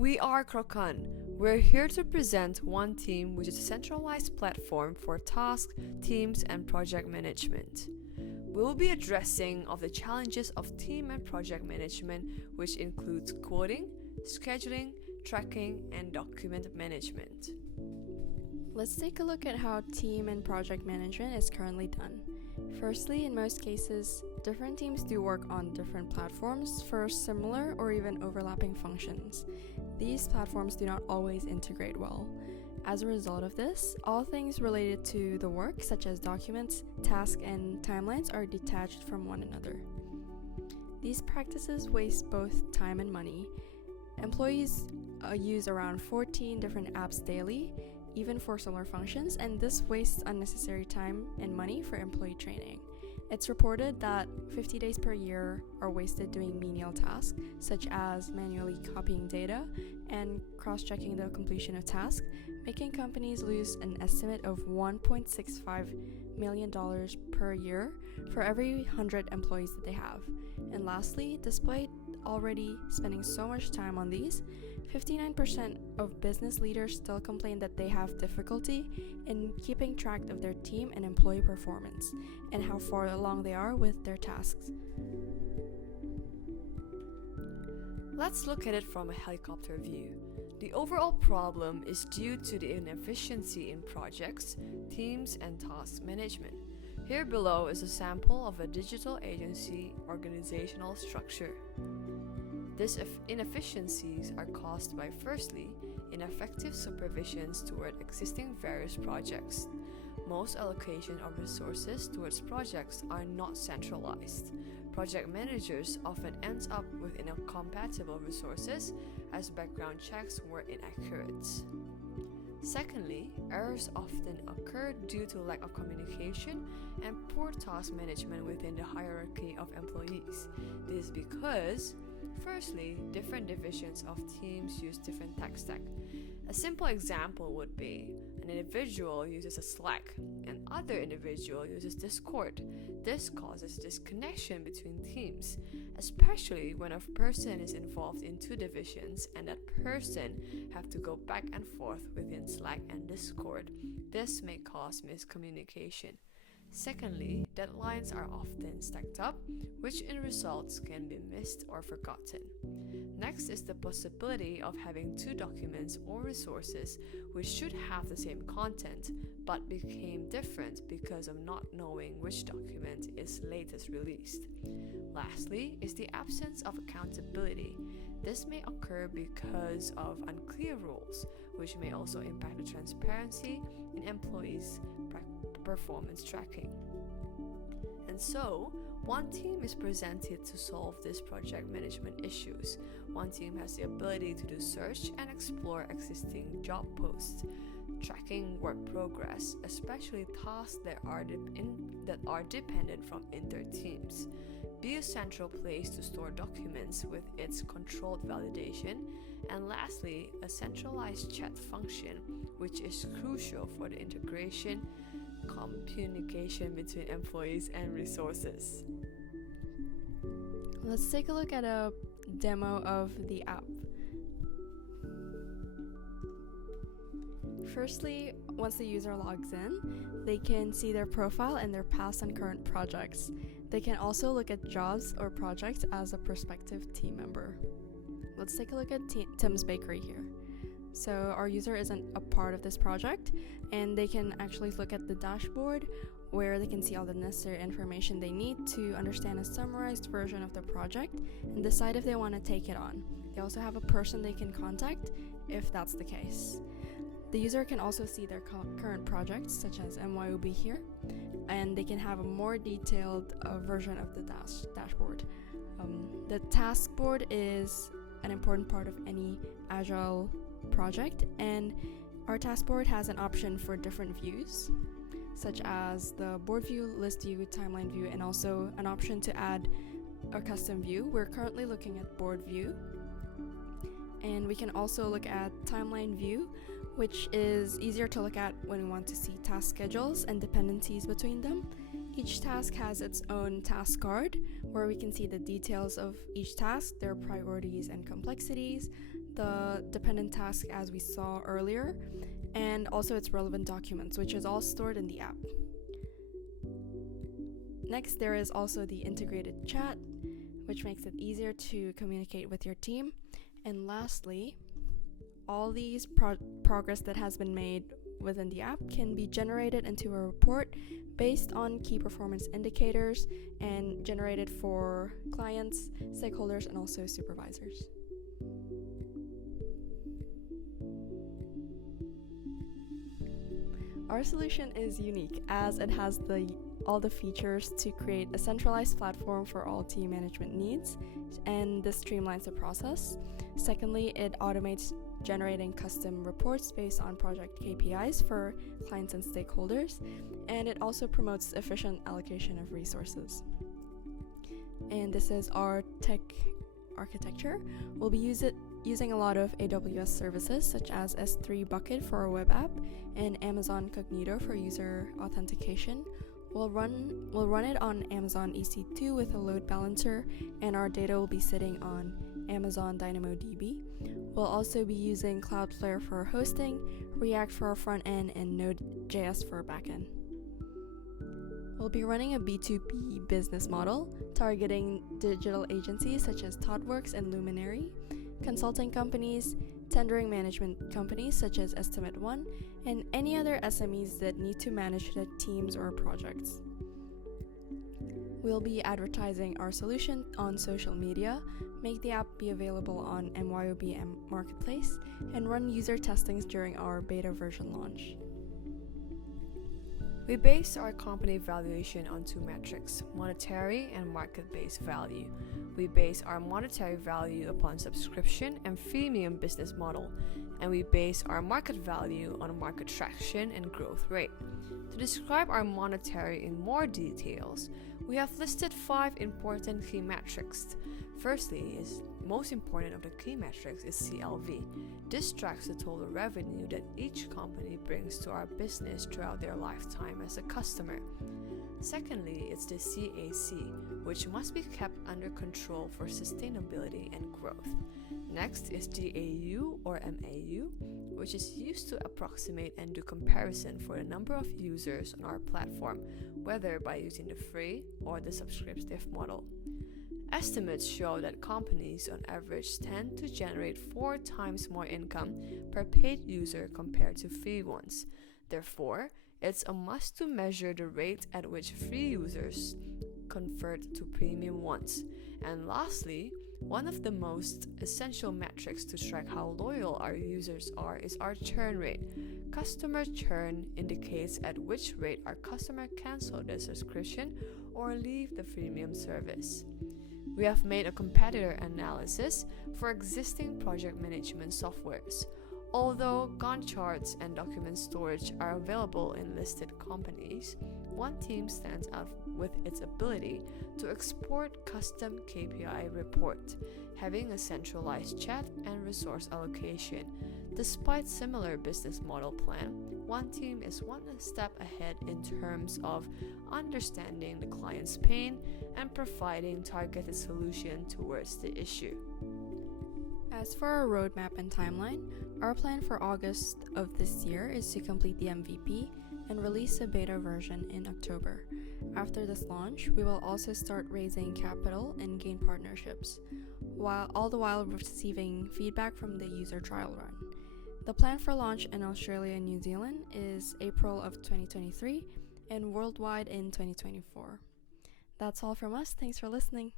we are Krokan. We're here to present One Team, which is a centralized platform for tasks, teams, and project management. We will be addressing of the challenges of team and project management, which includes coding, scheduling, tracking, and document management. Let's take a look at how team and project management is currently done. Firstly, in most cases, different teams do work on different platforms for similar or even overlapping functions. These platforms do not always integrate well. As a result of this, all things related to the work, such as documents, tasks, and timelines, are detached from one another. These practices waste both time and money. Employees use around 14 different apps daily, even for similar functions, and this wastes unnecessary time and money for employee training. It's reported that 50 days per year are wasted doing menial tasks, such as manually copying data and cross-checking the completion of tasks, making companies lose an estimate of $1.65 million per year for every 100 employees that they have. And lastly, despite already spending so much time on these, 59% of business leaders still complain that they have difficulty in keeping track of their team and employee performance and how far along they are with their tasks. Let's look at it from a helicopter view. The overall problem is due to the inefficiency in projects, teams, and task management. Here below is a sample of a digital agency organizational structure. These inefficiencies are caused by, firstly, ineffective supervisions toward existing various projects. Most allocation of resources towards projects are not centralized. Project managers often end up with incompatible resources as background checks were inaccurate. Secondly, errors often occur due to lack of communication and poor task management within the hierarchy of employees. This is because, firstly, different divisions of teams use different tech stack. A simple example would be an individual uses a Slack, and other individual uses Discord. This causes disconnection between teams, especially when a person is involved in two divisions and that person have to go back and forth within Slack and Discord. This may cause miscommunication. Secondly, deadlines are often stacked up, which in results can be missed or forgotten. Next is the possibility of having two documents or resources which should have the same content but became different because of not knowing which document is latest released. Lastly is the absence of accountability. This may occur because of unclear rules, which may also impact the transparency in employees' performance tracking. And so, One Team is presented to solve these project management issues. One Team has the ability to do search and explore existing job posts, tracking work progress, especially tasks that are dependent from inter-teams, be a central place to store documents with its controlled validation, and lastly, a centralized chat function, which is crucial for the integration, communication between employees and resources. Let's take a look at a demo of the app. Firstly, once the user logs in, they can see their profile and their past and current projects. They can also look at jobs or projects as a prospective team member. Let's take a look at Tim's Bakery here. So our user isn't a part of this project, and they can actually look at the dashboard where they can see all the necessary information they need to understand a summarized version of the project and decide if they want to take it on. They also have a person they can contact if that's the case. The user can also see their current projects, such as MYOB here, and they can have a more detailed version of the dashboard. The task board is an important part of any agile project, and our task board has an option for different views, such as the board view, list view, timeline view, and also an option to add a custom view. We're currently looking at board view, and we can also look at timeline view, which is easier to look at when we want to see task schedules and dependencies between them. Each task has its own task card where we can see the details of each task, their priorities and complexities, the dependent task as we saw earlier, and also its relevant documents, which is all stored in the app. Next, there is also the integrated chat, which makes it easier to communicate with your team. And lastly, all these progress that has been made within the app can be generated into a report based on key performance indicators and generated for clients, stakeholders, and also supervisors. Our solution is unique as it has all the features to create a centralized platform for all team management needs, and this streamlines the process. Secondly, it automates generating custom reports based on project KPIs for clients and stakeholders, and it also promotes efficient allocation of resources. And this is our tech architecture. We'll be using a lot of AWS services such as S3 Bucket for our web app and Amazon Cognito for user authentication. We'll run it on Amazon EC2 with a load balancer, and our data will be sitting on Amazon DynamoDB. We'll also be using Cloudflare for hosting, React for our front end, and Node.js for our back end. We'll be running a B2B business model, targeting digital agencies such as ThoughtWorks and Luminary, consulting companies, tendering management companies such as Estimate One, and any other SMEs that need to manage their teams or projects. We'll be advertising our solution on social media, make the app be available on MYOB Marketplace, and run user testings during our beta version launch. We base our company valuation on two metrics, monetary and market-based value. We base our monetary value upon subscription and freemium business model, and we base our market value on market traction and growth rate. To describe our monetary in more details, we have listed 5 important key metrics. Firstly, most important of the key metrics is CLV. This tracks the total revenue that each company brings to our business throughout their lifetime as a customer. Secondly, it's the CAC, which must be kept under control for sustainability and growth. Next is DAU or MAU, which is used to approximate and do comparison for the number of users on our platform, whether by using the free or the subscriptive model. Estimates show that companies on average tend to generate 4 times more income per paid user compared to free ones. Therefore, it's a must to measure the rate at which free users convert to premium ones. And lastly, one of the most essential metrics to track how loyal our users are is our churn rate. Customer churn indicates at which rate our customer cancel their subscription or leave the freemium service. We have made a competitor analysis for existing project management softwares. Although Gantt charts and document storage are available in listed companies, one team stands out with its ability to export custom KPI report, having a centralized chat and resource allocation. Despite similar business model plan, one team is one step ahead in terms of understanding the client's pain and providing targeted solution towards the issue. As for our roadmap and timeline, our plan for August of this year is to complete the MVP and release a beta version in October. After this launch, we will also start raising capital and gain partnerships, all the while receiving feedback from the user trial run. The plan for launch in Australia and New Zealand is April of 2023 and worldwide in 2024. That's all from us. Thanks for listening.